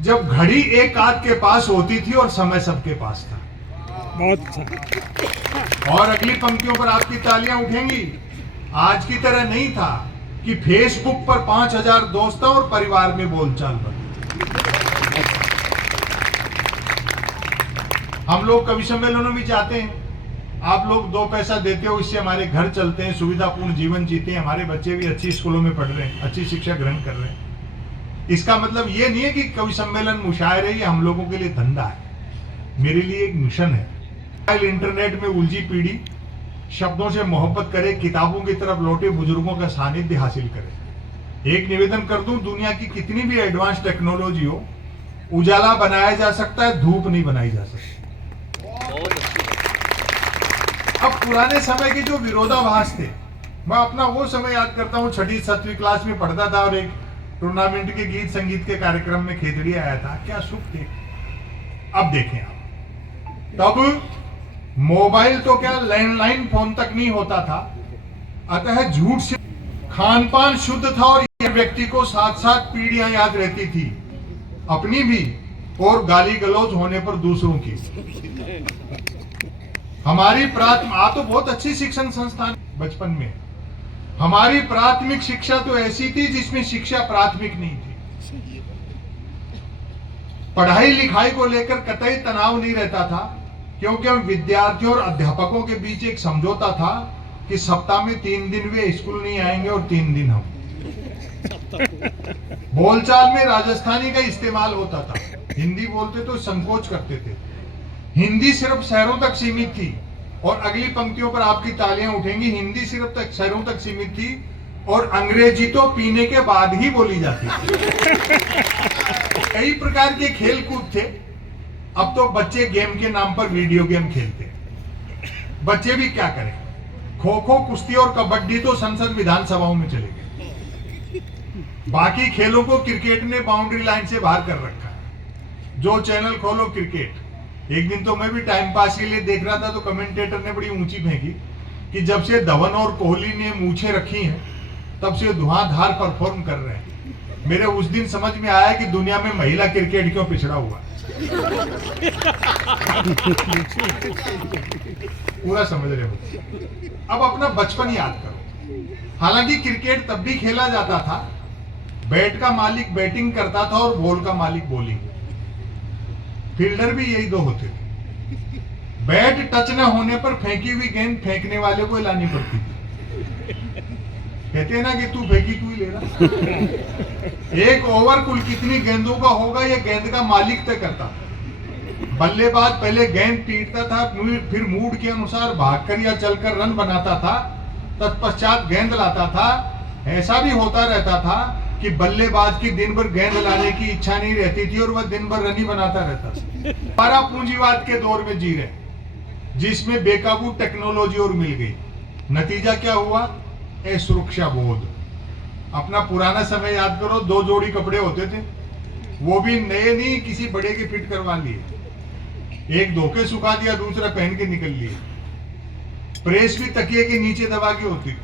जब घड़ी एक आध के पास होती थी और समय सबके पास था। बहुत अच्छा। और अगली पंक्तियों पर आपकी तालियां उठेंगी। आज की तरह नहीं था कि फेसबुक पर 5000 दोस्त और परिवार में बोलचाल बंद। हम लोग कवि सम्मेलनों में जाते हैं, आप लोग 2 पैसा देते हो, इससे हमारे घर चलते हैं, सुविधापूर्ण जीवन जीते हैं, हमारे बच्चे भी अच्छी स्कूलों में पढ़ रहे हैं, अच्छी शिक्षा ग्रहण कर रहे हैं। इसका मतलब ये नहीं है कि कवि सम्मेलन मुशायरे ये हम लोगों के लिए धंधा है, मेरे लिए एक मिशन है। इंटरनेट में उलझी पीढ़ी शब्दों से मोहब्बत करे, किताबों की तरफ लौटे बुजुर्गों का सानिध्य हासिल करे। एक निवेदन कर दूं, दुनिया की कितनी भी एडवांस टेक्नोलॉजी हो, उजाला बनाया जा सकता है, धूप नहीं बनाई जा सकती। अब पुराने समय के जो विरोधाभास थे, मैं अपना वो समय याद करता हूँ, 6ठी 7वीं क्लास में पढ़ता था और एक टूर्नामेंट के गीत संगीत के कार्यक्रम में खेतड़ी आया था, क्या सुख थे। अब देखें आप, तब मोबाइल तो क्या लैंडलाइन फोन तक नहीं होता था, अतः झूठ से खान पान शुद्ध था और यह व्यक्ति को साथ साथ पीढ़ियां याद रहती थी, अपनी भी और गाली गलौज होने पर दूसरों की। हमारी तो बहुत अच्छी शिक्षण संस्थान बचपन में, हमारी प्राथमिक शिक्षा तो ऐसी थी जिसमें शिक्षा प्राथमिक नहीं थी। पढ़ाई लिखाई को लेकर कतई तनाव नहीं रहता था, क्योंकि हम विद्यार्थियों और अध्यापकों के बीच एक समझौता था कि सप्ताह में 3 दिन वे स्कूल नहीं आएंगे और 3 दिन हम। बोलचाल में राजस्थानी का इस्तेमाल होता था, हिंदी बोलते तो संकोच करते थे। हिंदी सिर्फ शहरों तक सीमित थी, और अगली पंक्तियों पर आपकी तालियां उठेंगी। हिंदी सिर्फ शहरों तक सीमित थी और अंग्रेजी तो पीने के बाद ही बोली जाती थी। कई प्रकार के खेल कूद थे, अब तो बच्चे गेम के नाम पर वीडियो गेम खेलते हैं। बच्चे भी क्या करें, खो खो, कुश्ती और कबड्डी तो संसद विधानसभाओं में चले गए। बाकी खेलों को क्रिकेट ने बाउंड्री लाइन से बाहर कर रखा है। जो चैनल खोलो क्रिकेट। एक दिन तो मैं भी टाइम पास के लिए देख रहा था, तो कमेंटेटर ने बड़ी ऊंची फेंकी कि जब से धवन और कोहली ने मूछें रखी हैं, तब से धुआंधार परफॉर्म कर रहे हैं। मेरे उस दिन समझ में आया कि दुनिया में महिला क्रिकेट क्यों पिछड़ा हुआ। पूरा समझ रहे हो। अब अपना बचपन याद करो। हालांकि क्रिकेट तब भी खेला जाता था, बैट का मालिक बैटिंग करता था और बॉल का मालिक बॉलिंग। फील्डर भी यही 2 होते थे। बैट टच न होने पर फेंकी हुई गेंद फेंकने वाले को लानी पड़ती थी। कहते हैं ना कि तू फेंकी तू ही ले रहा। एक ओवर कुल कितनी गेंदों का होगा, यह गेंद का मालिक तय करता था। बल्लेबाज पहले गेंद पीटता था, फिर मूड के अनुसार भागकर या चलकर रन बनाता था, तत्पश्चात गेंद लाता था। ऐसा भी होता रहता था कि बल्लेबाज की दिन भर गेंद लाने की इच्छा नहीं रहती थी और वह दिन भर रन ही बनाता रहता था। हमारा पूंजीवाद के दौर में जी रहे, जिसमें बेकाबू टेक्नोलॉजी और मिल गई। नतीजा क्या हुआ? असुरक्षा बोध। अपना पुराना समय याद करो, 2 जोड़ी कपड़े होते थे, वो भी नए नहीं, किसी बड़े के फिट करवा लिए। एक धोके सुखा दिया, दूसरा पहन के निकल लिए। प्रेस भी तकिए के नीचे दबा के होती थी।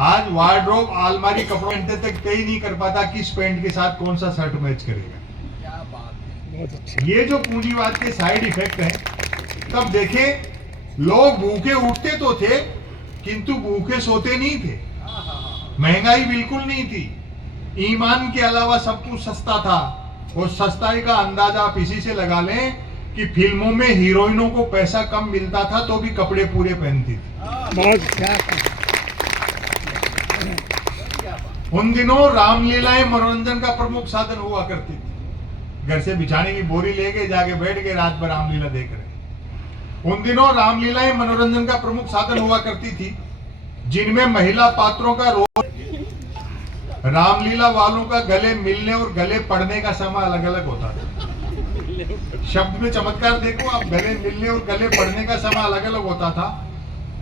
आज वार्डरोब अलमारी कपड़ों घंटे तक तय नहीं कर पाता किस पैंट के साथ कौन सा शर्ट मैच करेगा। क्या बात है। ये जो पूंजीवाद के साइड इफेक्ट हैं, तब देखें लोग भूखे उठते तो थे, किंतु भूखे सोते नहीं थे। महंगाई बिल्कुल नहीं थी, ईमान के अलावा सब कुछ सस्ता था। और सस्ताई का अंदाजा आप इसी से लगा लें कि फिल्मों में हीरोइनों को पैसा कम मिलता था तो भी कपड़े पूरे पहनती थी। उन दिनों रामलीलाएं मनोरंजन का प्रमुख साधन हुआ करती थी। घर से बिछाने की बोरी लेके जाके बैठ के रात भर रामलीला देख रहे। उन दिनों रामलीलाएं मनोरंजन का प्रमुख साधन हुआ करती थी, जिनमें महिला पात्रों का रोल, रामलीला वालों का गले मिलने और गले पड़ने का समय अलग अलग होता था। शब्द में चमत्कार देखो आप, गले मिलने और गले पड़ने का समय अलग अलग होता था।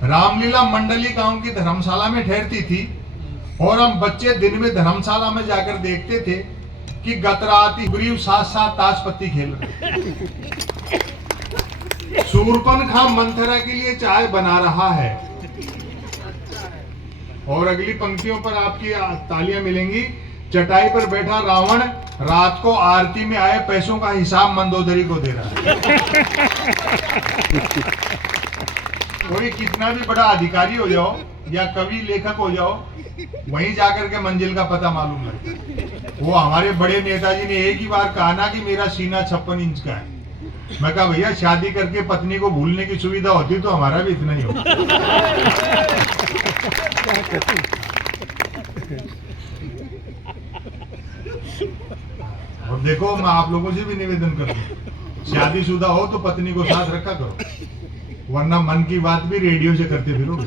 रामलीला मंडली गांव की धर्मशाला में ठहरती थी और हम बच्चे दिन में धर्मशाला में जाकर देखते थे कि गतराती सुग्रीव साथ साथ ताश पत्ती खेल रहे। शूर्पणखा मंथरा के लिए चाय बना रहा है। और अगली पंक्तियों पर आपकी तालियां मिलेंगी। चटाई पर बैठा रावण रात को आरती में आए पैसों का हिसाब मंदोदरी को दे रहा है। कोई कितना भी बड़ा अधिकारी हो जाओ या कवि लेखक हो जाओ, वहीं जाकर के मंजिल का पता मालूम लगता है। वो हमारे बड़े नेताजी ने एक ही बार कहा ना कि मेरा सीना 56 इंच का है। मैं कहा भैया शादी करके पत्नी को भूलने की सुविधा होती तो हमारा भी इतना ही होता। और देखो, मैं आप लोगों से भी निवेदन करूँ, शादीशुदा हो तो पत्नी को साथ रखा करो, वरना मन की बात भी रेडियो से करते फिरोगे।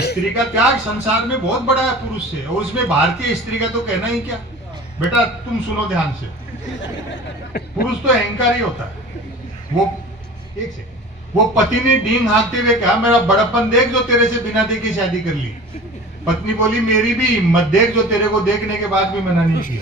स्त्री का त्याग संसार में बहुत बड़ा है पुरुष से, और उसमें भारतीय स्त्री का तो कहना ही क्या। बेटा तुम सुनो ध्यान से, पुरुष तो अहंकारी होता है। वो पति ने डींग हाँकते हुए कहा, मेरा बड़प्पन देख जो तेरे से बिना देखे शादी कर ली। पत्नी बोली, मेरी भी हिम्मत देख जो तेरे को देखने के बाद भी मना नहीं किया।